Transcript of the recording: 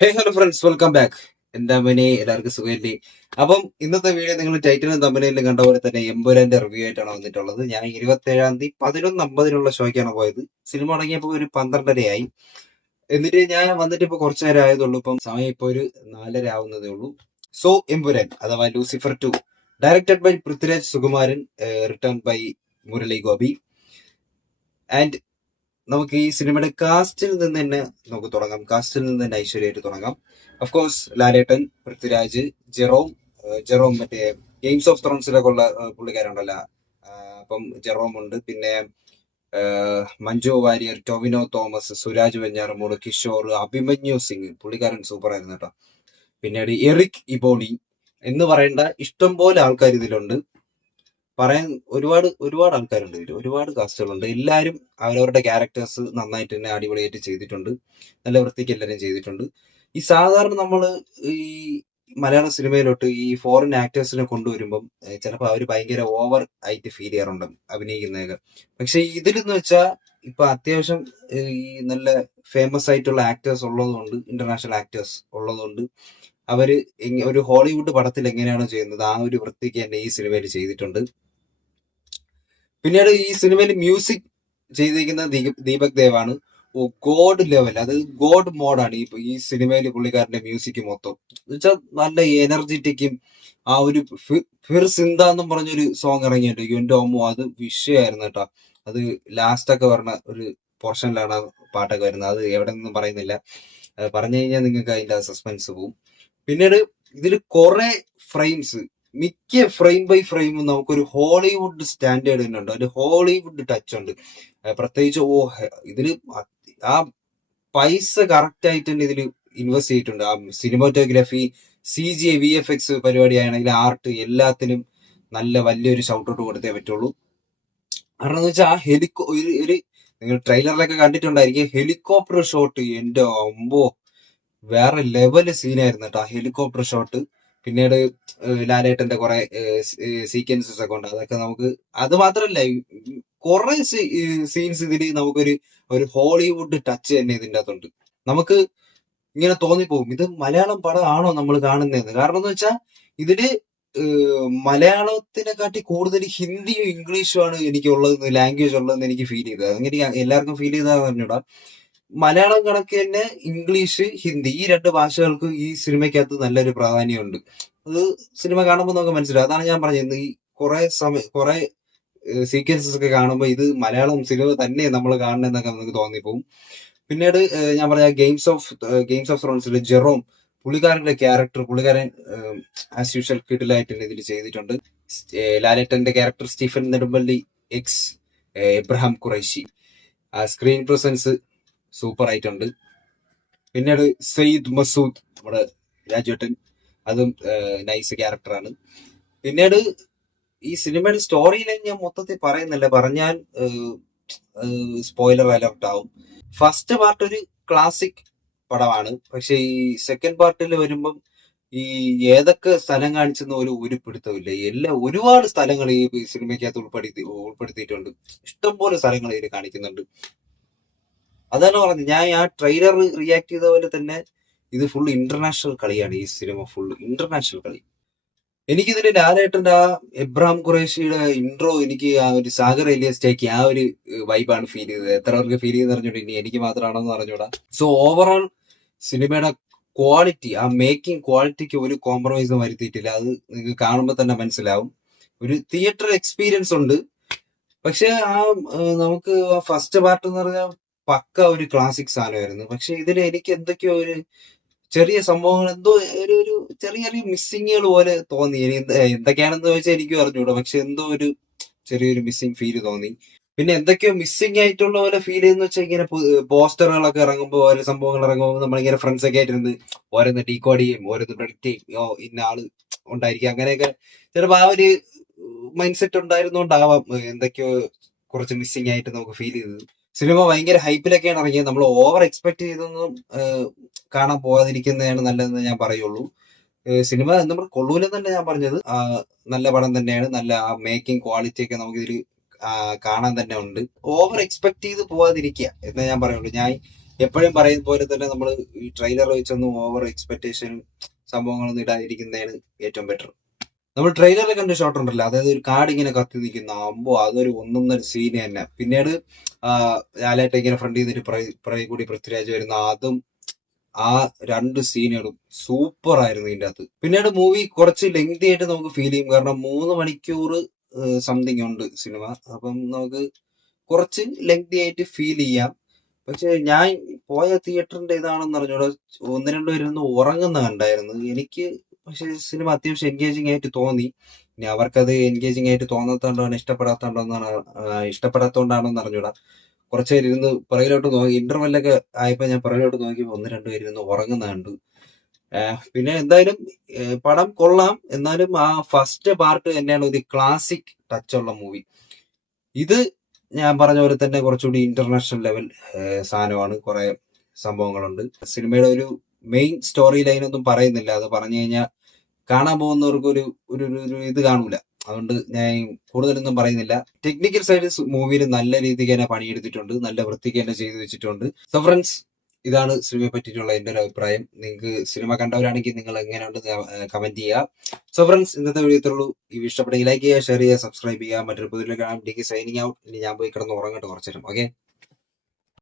Hello friends, welcome back. എന്താ മനെ, എല്ലാവർക്കും സുഖമില്ലേ? അപ്പം ഇന്നത്തെ വീഡിയോ നിങ്ങൾ ടൈറ്റിലും തമ്പനയിലും കണ്ട പോലെ തന്നെ എമ്പുരാന്റെ റിവ്യൂ ആയിട്ടാണ് വന്നിട്ടുള്ളത്. ഞാൻ 27-ാം തീയതി 11:50 ഷോയ്ക്കാണ് പോയത്. സിനിമ തുടങ്ങിയപ്പോൾ ഒരു 12:30 എന്നിട്ട് ഞാൻ വന്നിട്ട് ഇപ്പൊ കുറച്ചു നേരം ആയതുള്ളൂ. ഇപ്പം സമയം ഇപ്പൊ ഒരു 4:30 ആവുന്നതേ ഉള്ളൂ. സോ എമ്പുരാൻ അഥവാ Lucifer 2, directed by Prithviraj Sukumaran, written by Murali Gopy. And നമുക്ക് ഈ സിനിമയുടെ കാസ്റ്റിൽ നിന്ന് തന്നെ നമുക്ക് തുടങ്ങാം. കാസ്റ്റിൽ നിന്ന് തന്നെ ഐശ്വര്യമായിട്ട് തുടങ്ങാം. ഓഫ്കോഴ്സ് ലാലേട്ടൻ, പൃഥ്വിരാജ്, ജെറോം മറ്റേ ഗെയിംസ് ഓഫ് ത്രോൺസിലൊക്കെ ഉള്ള പുള്ളിക്കാരുണ്ടല്ലോ. അപ്പം ജെറോം ഉണ്ട്. പിന്നെ മഞ്ജു വാര്യർ, ടൊവിനോ തോമസ്, സുരാജ് വെഞ്ഞാറമൂട്, കിഷോർ, അഭിമന്യു സിംഗ്, പുള്ളിക്കാരൻ സൂപ്പർ ആയിരുന്നു കേട്ടോ. പിന്നീട് എറിക് ഇബോണി എന്ന് പറയേണ്ട ഇഷ്ടം പോലെ ആൾക്കാർ ഇതിലുണ്ട്. പറയാൻ ഒരുപാട് ഒരുപാട് ആൾക്കാരുണ്ട് ഇതിൽ, ഒരുപാട് കാസ്റ്റുകളുണ്ട്. എല്ലാവരും അവരവരുടെ ക്യാരക്ടേഴ്സ് നന്നായിട്ട് തന്നെ അടിപൊളിയായിട്ട് ചെയ്തിട്ടുണ്ട്. നല്ല വൃത്തിക്ക് എല്ലാവരും ചെയ്തിട്ടുണ്ട്. ഈ സാധാരണ നമ്മൾ ഈ മലയാള സിനിമയിലോട്ട് ഈ ഫോറിൻ ആക്ടേഴ്സിനെ കൊണ്ടുവരുമ്പം ചിലപ്പോൾ അവർ ഭയങ്കര ഓവർ ആയിട്ട് ഫീൽ ചെയ്യാറുണ്ട് അഭിനയിക്കുന്നതൊക്കെ. പക്ഷെ ഇതിലെന്ന് വെച്ചാൽ ഇപ്പൊ അത്യാവശ്യം ഈ നല്ല ഫേമസ് ആയിട്ടുള്ള ആക്ടേഴ്സ് ഉള്ളതുകൊണ്ട്, ഇന്റർനാഷണൽ ആക്ടേഴ്സ് ഉള്ളതുകൊണ്ട് അവര് ഒരു ഹോളിവുഡ് പടത്തിൽ എങ്ങനെയാണോ ചെയ്യുന്നത് ആ ഒരു വൃത്തിക്ക് തന്നെ ഈ സിനിമയിൽ ചെയ്തിട്ടുണ്ട്. പിന്നീട് ഈ സിനിമയിൽ മ്യൂസിക് ചെയ്തിരിക്കുന്നത് ദീപക് ദേവാണ്. ഓ, ഗോഡ് ലെവൽ, അത് ഗോഡ് മോഡാണ് ഈ സിനിമയിൽ പുള്ളിക്കാരന്റെ മ്യൂസിക് മൊത്തം. എന്നുവെച്ചാൽ നല്ല എനർജറ്റിക്കും. ആ ഒരു ഫിർ സിന്ദ എന്നും പറഞ്ഞൊരു സോങ് ഇറങ്ങിയിട്ട് എന്റെ ഓമോ, അത് വിഷയമായിരുന്നു കേട്ടോ. അത് ലാസ്റ്റ് ഒക്കെ പറഞ്ഞ ഒരു പോർഷനിലാണ് ആ പാട്ടൊക്കെ വരുന്നത്. അത് എവിടെ നിന്നും പറയുന്നില്ല. പറഞ്ഞു കഴിഞ്ഞാൽ നിങ്ങൾക്ക് അതിന്റെ സസ്പെൻസ് പോവും. പിന്നീട് ഇതിൽ കുറെ ഫ്രെയിംസ്, മിക്ക ഫ്രെയിം ബൈ ഫ്രെയിമും നമുക്കൊരു ഹോളിവുഡ് സ്റ്റാൻഡേർഡ് തന്നെ ഉണ്ട്, ഒരു ഹോളിവുഡ് ടച്ച് ഉണ്ട്. പ്രത്യേകിച്ച് ഇതില് ആ പൈസ കറക്റ്റ് ആയിട്ട് തന്നെ ഇതിൽ ഇൻവെസ്റ്റ് ചെയ്തിട്ടുണ്ട്. ആ സിനിമാറ്റോഗ്രാഫി, CGI, VFX പരിപാടിയാണെങ്കിൽ ആർട്ട്, എല്ലാത്തിനും നല്ല വലിയൊരു ഷൗട്ട് ഔട്ട് കൊടുത്തേ പറ്റുള്ളൂ. കാരണം എന്ന് വെച്ചാൽ ആ ഒരു നിങ്ങൾ ട്രെയിലറിലൊക്കെ കണ്ടിട്ടുണ്ടായിരിക്കും, ഹെലികോപ്റ്റർ ഷോട്ട് എന്റെ അമ്പോ വേറെ ലെവല് സീനായിരുന്നു കേട്ടോ ആ ഹെലികോപ്റ്റർ ഷോട്ട്. പിന്നീട് ലാലേട്ടന്റെ കുറെ സീക്വൻസസ് ഒക്കെ ഉണ്ട്. അതൊക്കെ നമുക്ക്, അത് മാത്രല്ല കുറെ സീൻസ് ഇതിൽ നമുക്കൊരു ഹോളിവുഡ് ടച്ച് തന്നെ ഇതിൻ്റെ അകത്തുണ്ട്. നമുക്ക് ഇങ്ങനെ തോന്നിപ്പോകും ഇത് മലയാളം പടം ആണോ നമ്മൾ കാണുന്നതെന്ന്. കാരണം എന്ന് വെച്ചാൽ ഇതില് മലയാളത്തിനെക്കാട്ടി കൂടുതൽ ഹിന്ദിയും ഇംഗ്ലീഷും ആണ് എനിക്ക് ഉള്ളതെന്ന്, ലാംഗ്വേജ് ഉള്ളതെന്ന് എനിക്ക് ഫീൽ ചെയ്തത്. അങ്ങനെ എല്ലാവർക്കും ഫീൽ ചെയ്താൽ പറഞ്ഞൂടാ. മലയാളം കണക്ക് തന്നെ ഇംഗ്ലീഷ്, ഹിന്ദി, ഈ രണ്ട് ഭാഷകൾക്ക് ഈ സിനിമയ്ക്കകത്ത് നല്ലൊരു പ്രാധാന്യമുണ്ട്. അത് സിനിമ കാണുമ്പോൾ നമുക്ക് മനസ്സിലാവും. അതാണ് ഞാൻ പറഞ്ഞത്, ഈ കുറെ സീക്വൻസസ് ഒക്കെ കാണുമ്പോൾ ഇത് മലയാളം സിനിമ തന്നെ നമ്മൾ കാണണമെന്നൊക്കെ നമുക്ക് തോന്നിപ്പോവും. പിന്നീട് ഞാൻ പറഞ്ഞ ഗെയിംസ് ഓഫ് ത്രോൺസിൽ ജെറോം, പുള്ളിക്കാരന്റെ ക്യാരക്ടർ, പുള്ളിക്കാരൻ ആസ് യൂഷ്വൽ കിടിലായിട്ട് തന്നെ ഇതിൽ ചെയ്തിട്ടുണ്ട്. ലാലേട്ടന്റെ character Stephen Nedumpally X Abraham Qureshi, ആ സ്ക്രീൻ പ്രസൻസ് സൂപ്പർ ആയിട്ടുണ്ട്. പിന്നീട് സയ്യിദ് മസൂദ്, നമ്മുടെ രാജുവേട്ടൻ, അതും നൈസ് ക്യാരക്ടറാണ്. പിന്നീട് ഈ സിനിമയുടെ സ്റ്റോറി ലൈൻ ഞാൻ മൊത്തത്തിൽ പറയുന്നില്ല, പറഞ്ഞാൽ സ്പോയിലർ അലർട്ട് ആവും. ഫസ്റ്റ് പാർട്ട് ഒരു ക്ലാസിക് പടമാണ്. പക്ഷെ ഈ സെക്കൻഡ് പാർട്ടിൽ വരുമ്പം ഈ ഏതൊക്കെ സ്ഥലം കാണിച്ചെന്ന് ഒരു പിടുത്തമില്ല. ഒരുപാട് സ്ഥലങ്ങൾ ഈ സിനിമയ്ക്കകത്ത് ഉൾപ്പെടുത്തിയിട്ടുണ്ട്. ഇഷ്ടംപോലെ സ്ഥലങ്ങൾ ഇതിൽ കാണിക്കുന്നുണ്ട്. അതാണ് പറഞ്ഞത്, ഞാൻ ആ ട്രെയിലർ റിയാക്ട് ചെയ്ത പോലെ തന്നെ ഇത് ഫുൾ ഇന്റർനാഷണൽ കളിയാണ്. ഈ സിനിമ ഫുൾ ഇന്റർനാഷണൽ കളി. എനിക്കിതിന്റെ ലാലേട്ടന്റെ ആ എബ്രഹാം ഖുറേഷിയുടെ ഇൻട്രോ, എനിക്ക് ആ ഒരു സാഗർ എലിയസ്റ്റേക്ക് ആ ഒരു വൈബാണ് ഫീൽ ചെയ്തത്. എത്ര പേർക്ക് ഫീൽ ചെയ്തെന്ന് അറിഞ്ഞൂടാ, ഇനി എനിക്ക് മാത്രമാണോ എന്ന് അറിഞ്ഞൂടാ. സോ ഓവറോൾ സിനിമയുടെ ക്വാളിറ്റി, ആ മേക്കിംഗ് ക്വാളിറ്റിക്ക് ഒരു കോംപ്രമൈസും വരുത്തിയിട്ടില്ല. അത് നിങ്ങൾക്ക് കാണുമ്പോൾ തന്നെ മനസ്സിലാവും. ഒരു തിയേറ്റർ എക്സ്പീരിയൻസ് ഉണ്ട്. പക്ഷെ നമുക്ക് ആ ഫസ്റ്റ് പാർട്ട് എന്ന് പറഞ്ഞാൽ പക്ക ഒരു ക്ലാസിക് സാധനമായിരുന്നു. പക്ഷെ ഇതിൽ എനിക്ക് എന്തൊക്കെയോ ഒരു ചെറിയ സംഭവങ്ങൾ, എന്തോ ഒരു ചെറിയ ചെറിയ മിസ്സിങ്ങുകൾ പോലെ തോന്നി. ഇനി എന്തൊക്കെയാണെന്ന് ചോദിച്ചാൽ എനിക്കും അറിഞ്ഞൂടാ. പക്ഷെ എന്തോ ഒരു ചെറിയൊരു മിസ്സിങ് ഫീല് തോന്നി. പിന്നെ എന്തൊക്കെയോ മിസ്സിങ് ആയിട്ടുള്ള പോലെ ഫീൽ ചെയ്യുന്ന വെച്ചാൽ, ഇങ്ങനെ പോസ്റ്ററുകളൊക്കെ ഇറങ്ങുമ്പോൾ, ഓരോ സംഭവങ്ങൾ ഇറങ്ങുമ്പോൾ നമ്മളിങ്ങനെ ഫ്രണ്ട്സ് ഒക്കെ ആയിട്ടിരുന്ന് ഓരോന്ന് ഡീകോഡ് ചെയ്യും, ഓരോന്ന് പ്രൊഡിക്റ്റ് ചെയ്യും, ഇന്ന ആള് ഉണ്ടായിരിക്കും. അങ്ങനെയൊക്കെ ചിലപ്പോൾ ആ ഒരു മൈൻഡ് സെറ്റ് ഉണ്ടായിരുന്നോണ്ടാവാം എന്തൊക്കെയോ കുറച്ച് മിസ്സിങ് ആയിട്ട് നമുക്ക് ഫീൽ ചെയ്തത്. സിനിമ ഭയങ്കര ഹൈപ്പിലൊക്കെയാണ് ഇറങ്ങിയത്. നമ്മൾ ഓവർ എക്സ്പെക്ട് ചെയ്തൊന്നും കാണാൻ പോകാതിരിക്കുന്നതാണ് നല്ലതെന്ന് ഞാൻ പറയുള്ളൂ. സിനിമ നമ്മൾ കൊള്ളൂലെന്നല്ല ഞാൻ പറഞ്ഞത്, നല്ല പടം തന്നെയാണ്. നല്ല ആ മേക്കിംഗ് ക്വാളിറ്റി ഒക്കെ നമുക്കിതിൽ കാണാൻ തന്നെ ഉണ്ട്. ഓവർ എക്സ്പെക്ട് ചെയ്ത് പോവാതിരിക്കുക എന്നേ ഞാൻ പറയുള്ളൂ. എപ്പോഴും പറയുന്ന പോലെ തന്നെ നമ്മൾ ഈ ട്രെയിലർ വെച്ചൊന്നും ഓവർ എക്സ്പെക്ടേഷനും സംഭവങ്ങളൊന്നും ഇടാതിരിക്കുന്നതാണ് ഏറ്റവും ബെറ്റർ. നമ്മൾ ട്രെയിലറിൽ കണ്ട ഷോട്ട് ഉണ്ടല്ലോ, അതായത് ഒരു കാട് ഇങ്ങനെ കത്തി നിൽക്കുന്ന അമ്പോ അതൊരു ഒന്നൊന്നര സീന് തന്നെ. പിന്നീട് ലാലേട്ട ഇങ്ങനെ ഫ്രണ്ടിൽ നിന്നൊരു പിറകെ കൂടി പൃഥ്വിരാജ് വരുന്ന അതും, ആ 2 സീനുകളും സൂപ്പർ ആയിരുന്നു ഇതിന്റെ അകത്ത്. പിന്നീട് മൂവി കുറച്ച് ലെങ്തി ആയിട്ട് നമുക്ക് ഫീൽ ചെയ്യും, കാരണം 3 മണിക്കൂർ സംതിങ് ഉണ്ട് സിനിമ. അപ്പം നമുക്ക് കുറച്ച് ലെങ്തി ആയിട്ട് ഫീൽ ചെയ്യാം. പക്ഷെ ഞാൻ പോയ തിയേറ്ററിന്റെ ഇതാണെന്ന് അറിഞ്ഞൂടാ, 1-2 പേരൊന്ന് ഉറങ്ങുന്ന കണ്ടായിരുന്നു എനിക്ക്. പക്ഷെ സിനിമ അത്യാവശ്യം എൻഗേജിങ് ആയിട്ട് തോന്നി. ഇനി അവർക്കത് എൻഗേജിങ് ആയിട്ട് തോന്നാത്തോണ്ടാണ് ഇഷ്ടപ്പെടാത്തോണ്ടാണോ എന്ന് അറിഞ്ഞൂടാ. കുറച്ച് പേര് ഇരുന്ന് പുറകിലോട്ട് നോക്കി, ഇന്റർവെല്ലൊക്കെ ആയപ്പോ ഞാൻ പുറകിലോട്ട് നോക്കിയപ്പോ 1-2 പേര് ഇരുന്ന് ഉറങ്ങുന്ന കണ്ടു. പിന്നെ എന്തായാലും പടം കൊള്ളാം. എന്നാലും ആ ഫസ്റ്റ് പാർട്ട് തന്നെയാണ് ഒരു ക്ലാസിക് ടച്ച് ഉള്ള മൂവി. ഇത് ഞാൻ പറഞ്ഞ പോലെ തന്നെ കുറച്ചുകൂടി ഇന്റർനാഷണൽ ലെവൽ സാധനമാണ്. കുറെ സംഭവങ്ങളുണ്ട്. സിനിമയുടെ ഒരു മെയിൻ സ്റ്റോറി ലൈൻ ഒന്നും പറയുന്നില്ല, അത് പറഞ്ഞു കഴിഞ്ഞാൽ കാണാൻ പോകുന്നവർക്ക് ഒരു ഒരു ഒരു ഇത് കാണൂല. അതുകൊണ്ട് ഞാൻ കൂടുതലൊന്നും പറയുന്നില്ല. ടെക്നിക്കൽ സൈഡ് മൂവിയിൽ നല്ല രീതിക്ക് തന്നെ പണിയെടുത്തിട്ടുണ്ട്, നല്ല വൃത്തിക്ക് തന്നെ ചെയ്തു വെച്ചിട്ടുണ്ട്. സോ ഫ്രണ്ട്സ്, ഇതാണ് സിനിമയെ പറ്റിയിട്ടുള്ള എൻ്റെ ഒരു അഭിപ്രായം. നിങ്ങൾക്ക് സിനിമ കണ്ടവരാണെങ്കിൽ നിങ്ങൾ എങ്ങനെയുണ്ടെന്ന് കമന്റ് ചെയ്യുക. സോ ഫ്രണ്ട്സ്, ഇന്നത്തെ വീഡിയോ ഇത്രയുള്ളൂ. ഈ ഇഷ്ടപ്പെട്ടെങ്കിൽ ലൈക്ക് ചെയ്യുക, ഷെയർ ചെയ്യുക, സബ്സ്ക്രൈബ് ചെയ്യുക. മറ്റൊരു പുതിയ കാണാൻ സൈനിങ് ഔട്ട്. ഇനി ഞാൻ പോയി കിടന്ന് ഉറങ്ങട്ടെ കുറച്ചു നേരം. ഓക്കെ.